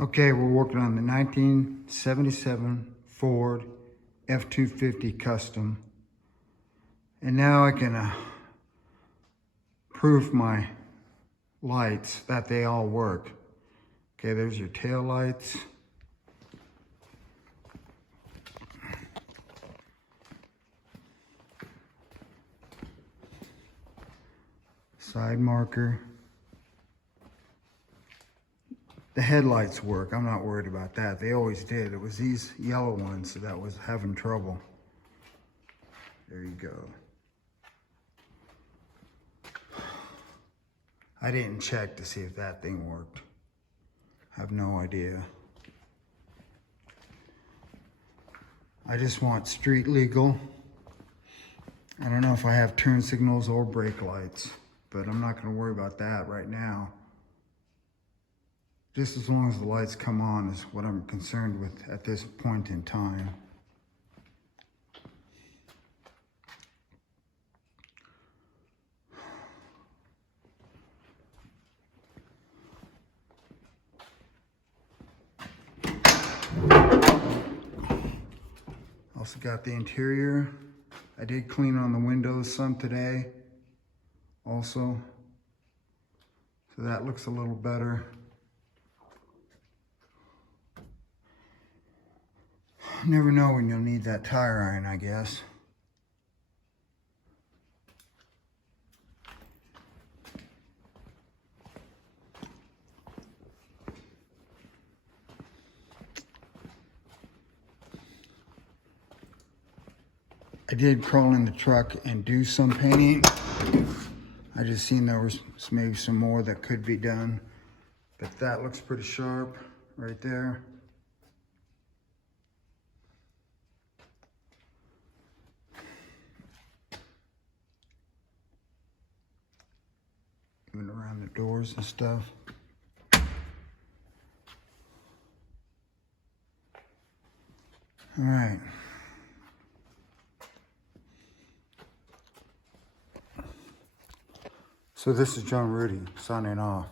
Okay, we're working on the 1977 Ford F-250 Custom. And now I can proof my lights that they all work. Okay, there's your tail lights. Side marker. The headlights work. I'm not worried about that. They always did. It was these yellow ones that was having trouble. There you go. I didn't check to see if that thing worked. I have no idea. I just want street legal. I don't know if I have turn signals or brake lights, but I'm not going to worry about that right now. Just as long as the lights come on is what I'm concerned with at this point in time. Also got the interior. I did clean on the windows some today also. So that looks a little better. Never know when you'll need that tire iron, I guess. I did crawl in the truck and do some painting. I just seen there was maybe some more that could be done, but that looks pretty sharp right there. Even around the doors and stuff. All right. So this is John Rudy signing off.